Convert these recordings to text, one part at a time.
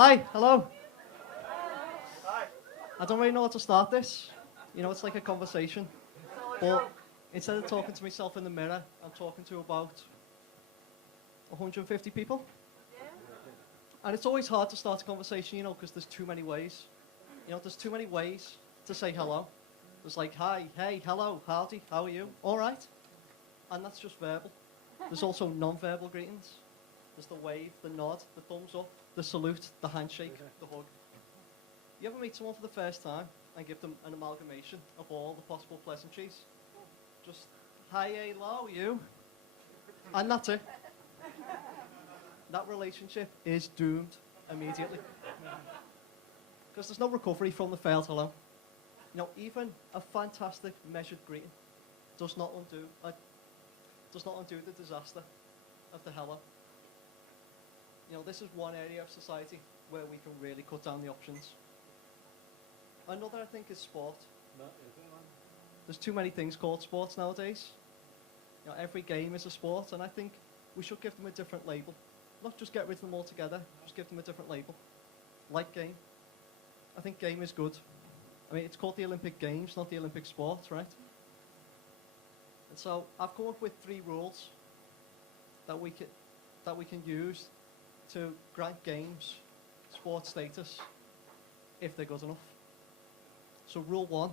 Hi, hello. I don't really know how to start this. You know, it's like a conversation. But instead of talking to myself in the mirror, I'm talking to about 150 people. And it's always hard to start a conversation, you know, because there's too many ways. You know, there's too many ways to say hello. There's like, hi, hey, hello, howdy, how are you? All right. And that's just verbal. There's also non-verbal greetings. There's the wave, the nod, the thumbs up, the salute, the handshake, the hug. You ever meet someone for the first time and give them an amalgamation of all the possible pleasantries? Just, hi, hey, hello, you. And that's it. That relationship is doomed immediately. Because there's no recovery from the failed hello. You know, even a fantastic measured greeting does not undo the disaster of the hello. You know, this is one area of society where we can really cut down the options. Another, I think, is sport. There's too many things called sports nowadays. You know, every game is a sport, and I think we should give them a different label. Not just get rid of them altogether, just give them a different label. Like game. I think game is good. I mean, it's called the Olympic Games, not the Olympic sport, right? And so I've come up with 3 rules that we can use to grant games sports status if they're good enough. So rule 1,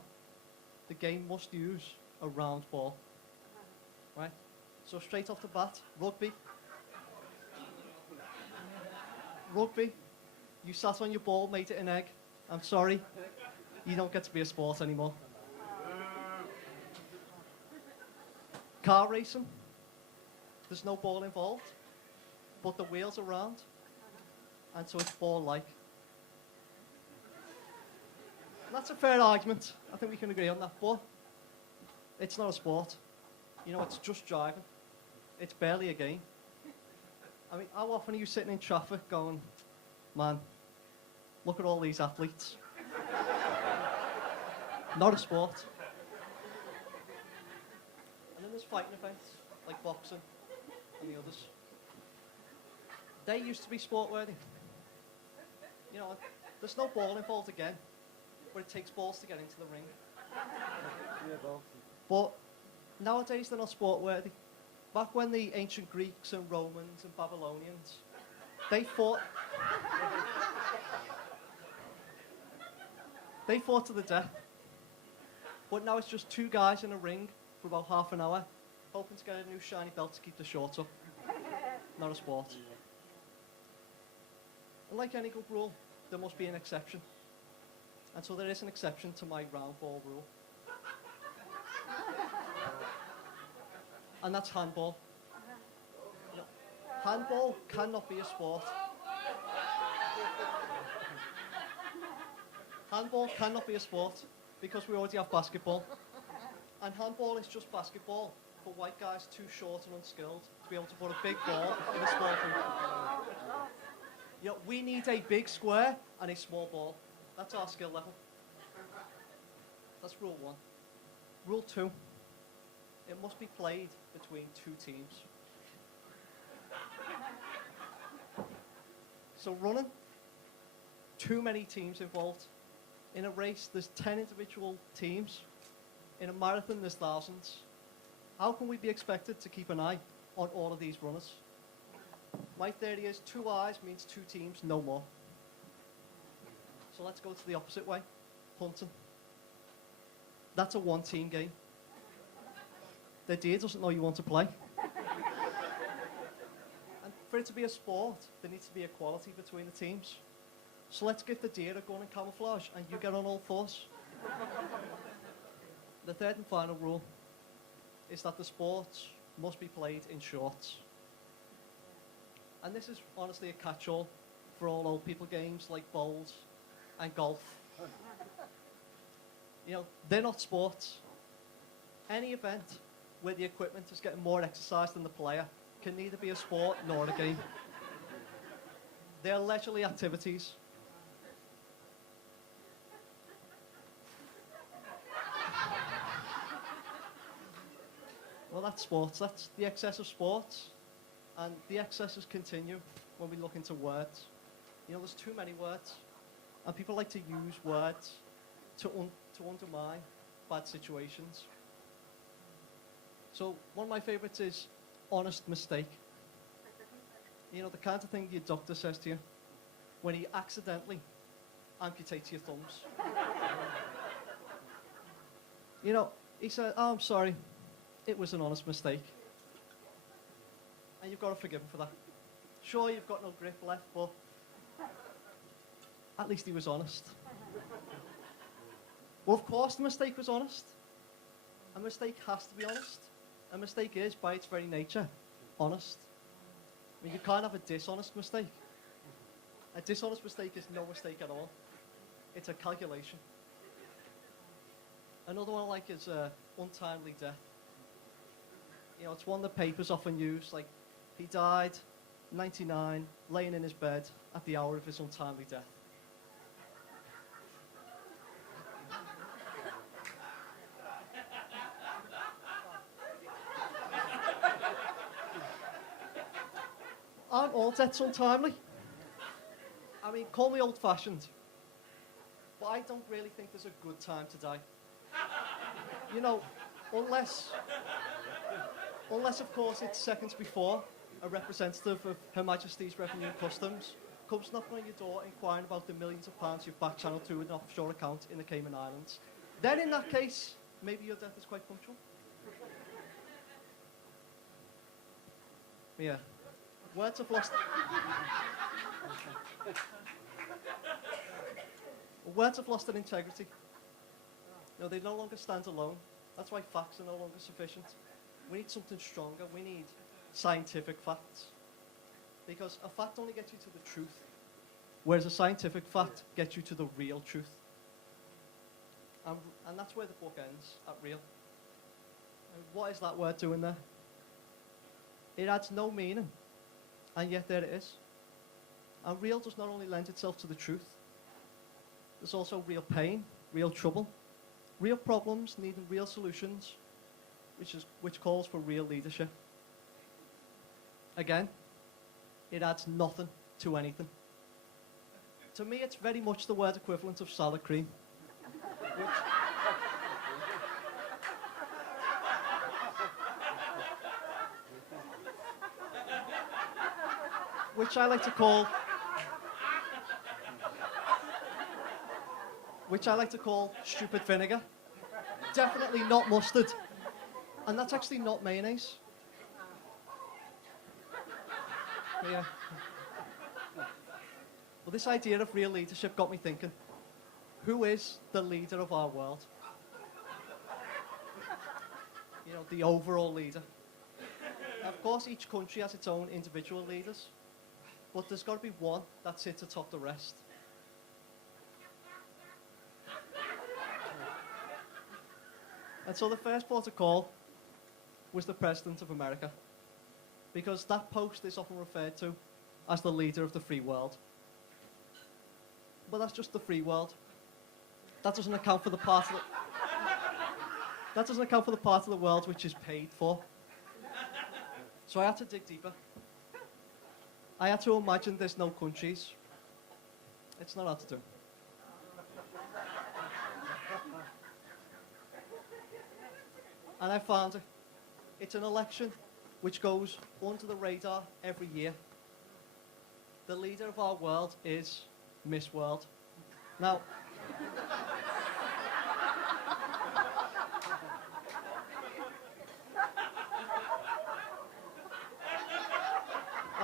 the game must use a round ball, right? So straight off the bat, rugby. Rugby, you sat on your ball, made it an egg. I'm sorry, you don't get to be a sport anymore. Car racing, there's no ball involved, but the wheels are round, and so it's ball-like. That's a fair argument. I think we can agree on that, but it's not a sport. You know, it's just driving. It's barely a game. I mean, how often are you sitting in traffic going, man, look at all these athletes. Not a sport. And then there's fighting events, like boxing and the others. They used to be sport-worthy. You know, there's no ball involved again, but it takes balls to get into the ring. But nowadays they're not sport-worthy. Back when the ancient Greeks and Romans and Babylonians, they fought to the death. But now it's just 2 guys in a ring for about half an hour, hoping to get a new shiny belt to keep the shorts up. Not a sport. And like any good rule, there must be an exception. And so there is an exception to my round ball rule. And that's handball. You know, handball cannot be a sport. Handball cannot be a sport because we already have basketball. And handball is just basketball for white guys too short and unskilled to be able to put a big ball in a small hoop. You know, we need a big square and a small ball. That's our skill level. That's rule 1. Rule 2. It must be played between 2 teams. So running, too many teams involved. In a race, there's 10 individual teams. In a marathon, there's thousands. How can we be expected to keep an eye on all of these runners? My theory is 2 eyes means 2 teams, no more. So let's go to the opposite way, punting. That's a 1-team game. The deer doesn't know you want to play. And for it to be a sport, there needs to be equality between the teams. So let's give the deer a gun and camouflage, and you get on all 4s. The third and final rule is that the sports must be played in shorts. And this is honestly a catch-all for all old people games like bowls and golf. You know, they're not sports. Any event where the equipment is getting more exercise than the player can neither be a sport nor a game. They are leisurely activities. Well, that's sports. That's the excess of sports. And the excesses continue when we look into words. There's too many words. And people like to use words to undermine bad situations. So one of my favorites is honest mistake. The kind of thing your doctor says to you when he accidentally amputates your thumbs. He said, "Oh, I'm sorry, it was an honest mistake." And you've got to forgive him for that. Sure, you've got no grip left, but at least he was honest. Well, of course the mistake was honest. A mistake has to be honest. A mistake is, by its very nature, honest. I mean, you can't have a dishonest mistake. A dishonest mistake is no mistake at all. It's a calculation. Another one I like is untimely death. It's one the papers often use, like, he died, 99, laying in his bed at the hour of his untimely death. Aren't all deaths untimely? I mean, call me old-fashioned, but I don't really think there's a good time to die. Unless of course it's seconds before a representative of Her Majesty's Revenue and Customs comes knocking on your door inquiring about the millions of pounds you've back-channeled to an offshore account in the Cayman Islands. Then in that case, maybe your death is quite punctual. Yeah. Words have lost... Words have lost their integrity. They no longer stand alone. That's why facts are no longer sufficient. We need something stronger. We need scientific facts. Because a fact only gets you to the truth, whereas a scientific fact gets you to the real truth. And that's where the book ends, at real. And what is that word doing there? It adds no meaning, and yet there it is. And real does not only lend itself to the truth, there's also real pain, real trouble, real problems needing real solutions, which calls for real leadership. Again, it adds nothing to anything. To me, it's very much the word equivalent of salad cream, which I like to call stupid vinegar. Definitely not mustard. And that's actually not mayonnaise. Yeah. Well, this idea of real leadership got me thinking, who is the leader of our world? The overall leader. Of course, each country has its own individual leaders, but there's got to be one that sits atop the rest. And so the first port of call was the President of America, because that post is often referred to as the leader of the free world. But that's just the free world. That doesn't account for the part of the world which is paid for. So I had to dig deeper. I had to imagine there's no countries. It's not hard to do. And I found it. It's an election which goes under the radar every year. The leader of our world is Miss World. Now,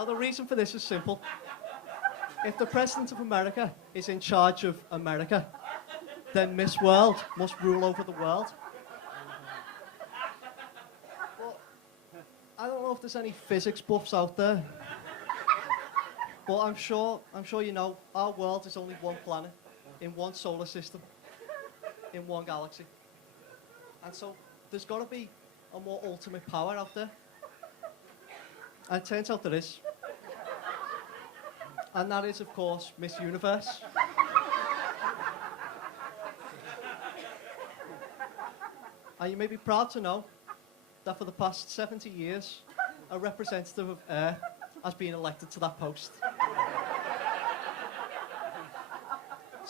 the reason for this is simple. If the President of America is in charge of America, then Miss World must rule over the world. But I don't know if there's any physics buffs out there, but I'm sure you know our world is only one planet in one solar system, in one galaxy. And so there's got to be a more ultimate power out there. And it turns out there is. And that is, of course, Miss Universe. And you may be proud to know that for the past 70 years, a representative of Air has been elected to that post.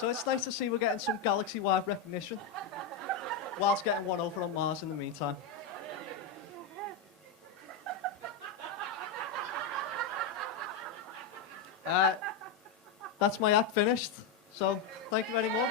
So it's nice to see we're getting some galaxy-wide recognition, whilst getting one over on Mars in the meantime. That's my act finished, so thank you very much.